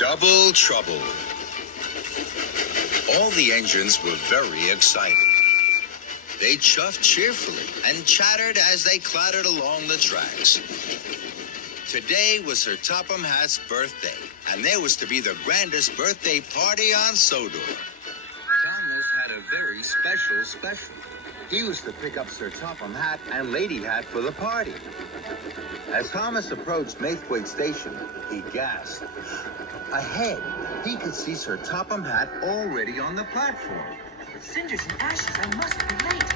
Double trouble. All the engines were very excited. They chuffed cheerfully and chattered as they clattered along the tracks. Today was Sir Topham Hatt's birthday, and there was to be the grandest birthday party on Sodor. Thomas had a very special. He was to pick up Sir Topham Hatt and Lady Hatt for the party. As Thomas approached Maithwaite Station, he gasped. Ahead, he could see Sir Topham Hatt already on the platform. Cinders and ashes, I must be late.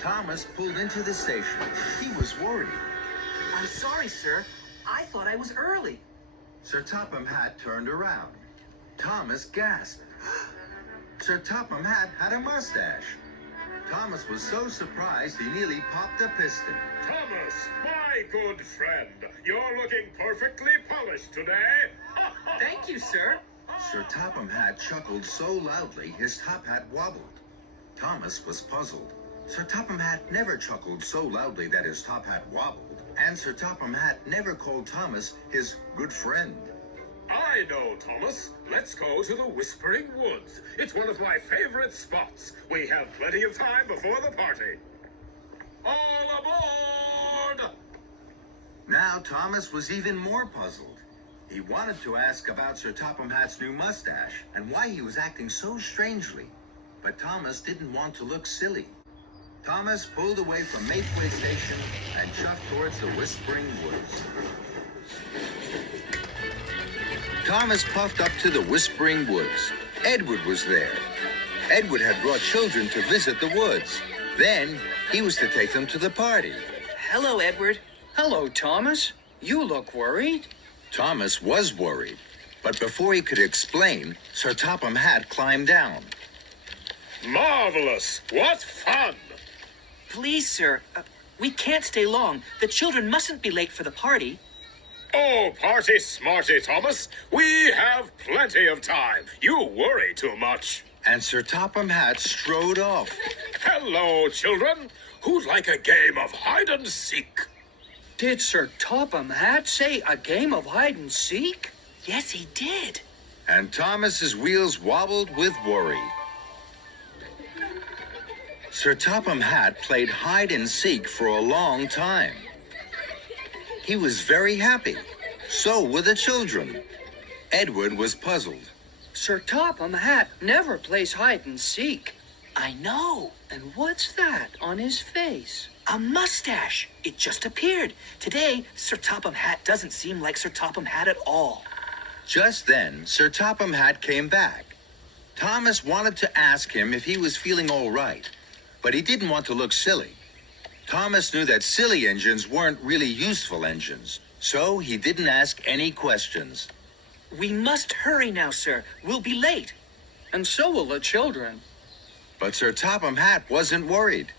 Thomas pulled into the station. He was worried. I'm sorry, sir. I thought I was early. Sir Topham Hatt turned around. Thomas gasped. Sir Topham Hatt had a mustache. Thomas was so surprised he nearly popped a piston. Thomas, my good friend, you're looking perfectly polished today. Thank you, sir. Sir Topham Hatt chuckled so loudly his top hat wobbled. Thomas was puzzled. Sir Topham Hatt never chuckled so loudly that his top hat wobbled, and Sir Topham Hatt never called Thomas his good friend. I know, Thomas. Let's go to the Whispering Woods. It's one of my favorite spots. We have plenty of time before the party. All aboard! Now Thomas was even more puzzled. He wanted to ask about Sir Topham Hatt's new mustache and why he was acting so strangely. But Thomas didn't want to look silly. Thomas pulled away from Maithwaite Station and chuffed towards the Whispering Woods. Thomas puffed up to the Whispering Woods. Edward was there. Edward had brought children to visit the woods. Then he was to take them to the party. Hello, Edward. Hello, Thomas. You look worried. Thomas was worried, but before he could explain, Sir Topham Hatt climbed down. Marvelous! What fun! Please, sir, we can't stay long. The children mustn't be late for the party. Oh, party smarty, Thomas. We have plenty of time. You worry too much. And Sir Topham Hatt strode off. Hello, children. Who'd like a game of hide and seek? Did Sir Topham Hatt say a game of hide and seek? Yes, he did. And Thomas's wheels wobbled with worry. Sir Topham Hatt played hide and seek for a long time. He was very happy. So were the children. Edward was puzzled. Sir Topham Hatt never plays hide and seek. I know. And what's that on his face? A mustache. It just appeared. Today, Sir Topham Hatt doesn't seem like Sir Topham Hatt at all. Just then, Sir Topham Hatt came back. Thomas wanted to ask him if he was feeling all right, but he didn't want to look silly. Thomas knew that silly engines weren't really useful engines, so he didn't ask any questions. We must hurry now, sir. We'll be late. And so will the children. But Sir Topham Hatt wasn't worried.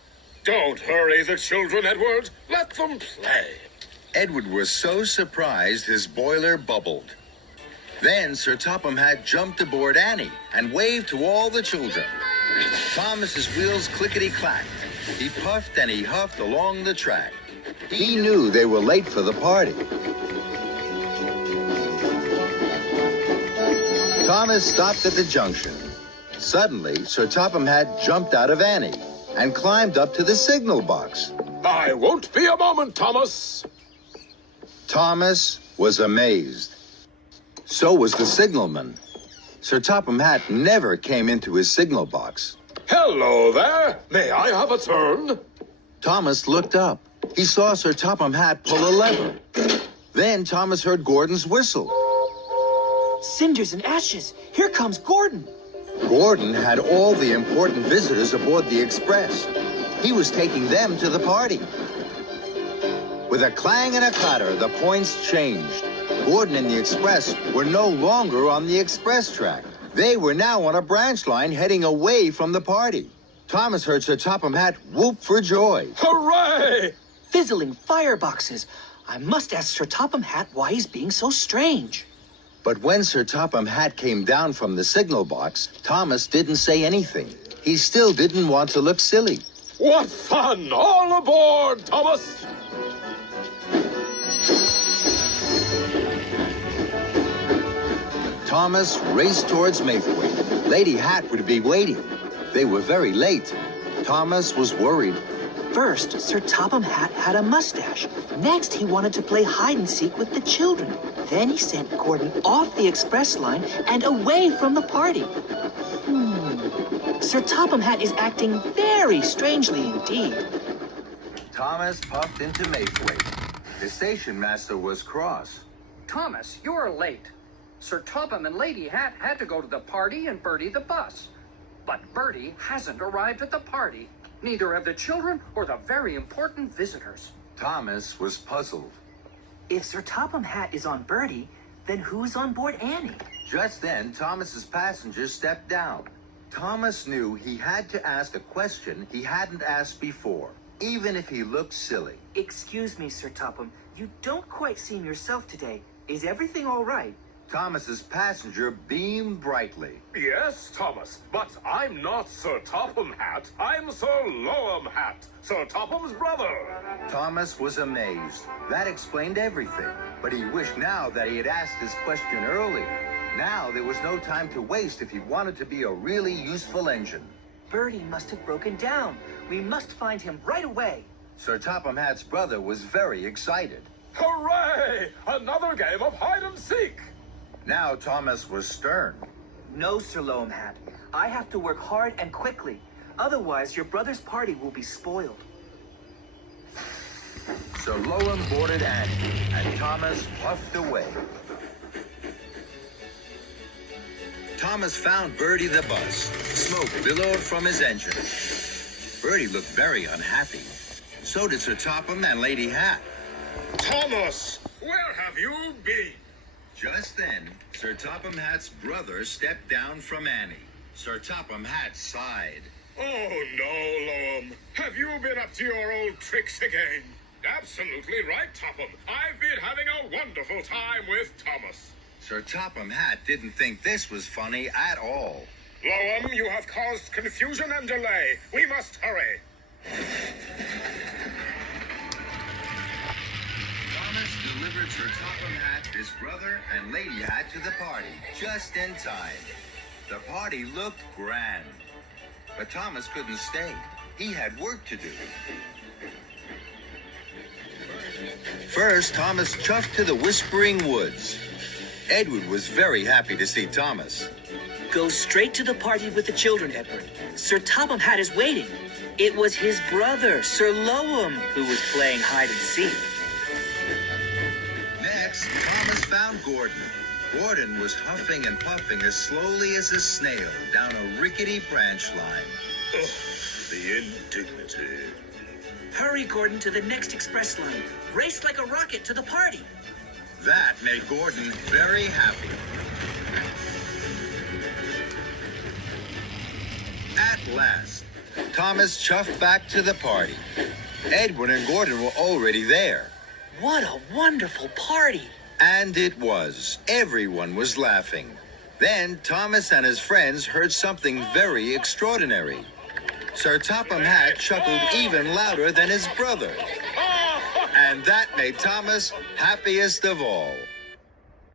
Don't hurry the children, Edward. Let them play. Edward was so surprised his boiler bubbled. Then Sir Topham Hatt jumped aboard Annie and waved to all the children. Thomas's wheels clickety-clacked. He puffed and he huffed along the track. He knew they were late for the party. Thomas stopped at the junction. Suddenly, Sir Topham Hatt jumped out of Annie and climbed up to the signal box. I won't be a moment, Thomas. Thomas was amazed. So was the signalman. Sir Topham Hatt never came into his signal box. Hello there. May I have a turn? Thomas looked up. He saw Sir Topham Hatt pull a lever. Then Thomas heard Gordon's whistle. Cinders and ashes. Here comes Gordon. Gordon had all the important visitors aboard the Express. He was taking them to the party. With a clang and a clatter, the points changed. Gordon and the Express were no longer on the Express track. They were now on a branch line heading away from the party. Thomas heard Sir Topham Hatt whoop for joy. Hooray! Fizzling fireboxes. I must ask Sir Topham Hatt why he's being so strange. But when Sir Topham Hatt came down from the signal box, Thomas didn't say anything. He still didn't want to look silly. What fun! All aboard, Thomas! Thomas raced towards Maythwaite. Lady Hat would be waiting. They were very late. Thomas was worried. First, Sir Topham Hatt had a mustache. Next, he wanted to play hide and seek with the children. Then he sent Gordon off the express line and away from the party. Sir Topham Hatt is acting very strangely indeed. Thomas puffed into Maythwaite. The station master was cross. Thomas, you're late. Sir Topham and Lady Hat had to go to the party and Bertie the bus. But Bertie hasn't arrived at the party. Neither have the children or the very important visitors. Thomas was puzzled. If Sir Topham Hatt is on Bertie, then who's on board Annie? Just then, Thomas's passengers stepped down. Thomas knew he had to ask a question he hadn't asked before, even if he looked silly. Excuse me, Sir Topham. You don't quite seem yourself today. Is everything all right? Thomas's passenger beamed brightly. Yes, Thomas, but I'm not Sir Topham Hatt. I'm Sir Lowham Hatt, Sir Topham's brother. Thomas was amazed. That explained everything. But he wished now that he had asked his question earlier. Now there was no time to waste if he wanted to be a really useful engine. Bertie must have broken down. We must find him right away. Sir Topham Hatt's brother was very excited. Hooray! Another game of hide and seek. Now Thomas was stern. No, Sir Lowham Hatt. I have to work hard and quickly. Otherwise, your brother's party will be spoiled. So Lowham boarded Annie, and Thomas puffed away. Thomas found Bertie the bus. Smoke billowed from his engine. Bertie looked very unhappy. So did Sir Topham and Lady Hat. Thomas, where have you been? Just then, Sir Topham Hatt's brother stepped down from Annie. Sir Topham Hatt sighed. Oh, no, Lowham. Have you been up to your old tricks again? Absolutely right, Topham. I've been having a wonderful time with Thomas. Sir Topham Hatt didn't think this was funny at all. Lowham, you have caused confusion and delay. We must hurry. Thomas delivered Sir Topham Hatt, his brother, and Lady Hat to the party, just in time. The party looked grand. But Thomas couldn't stay. He had work to do. First, Thomas chuffed to the Whispering Woods. Edward was very happy to see Thomas. Go straight to the party with the children, Edward. Sir Topham Hatt is waiting. It was his brother, Sir Lowham, who was playing hide and seek. Next, Thomas found Gordon. Gordon was huffing and puffing as slowly as a snail down a rickety branch line. Oh, the indignity. Hurry, Gordon, to the next express line. Race like a rocket to the party. That made Gordon very happy. At last, Thomas chuffed back to the party. Edward and Gordon were already there. What a wonderful party. And it was. Everyone was laughing. Then Thomas and his friends heard something very extraordinary. Sir Topham Hatt chuckled even louder than his brother. And that made Thomas happiest of all.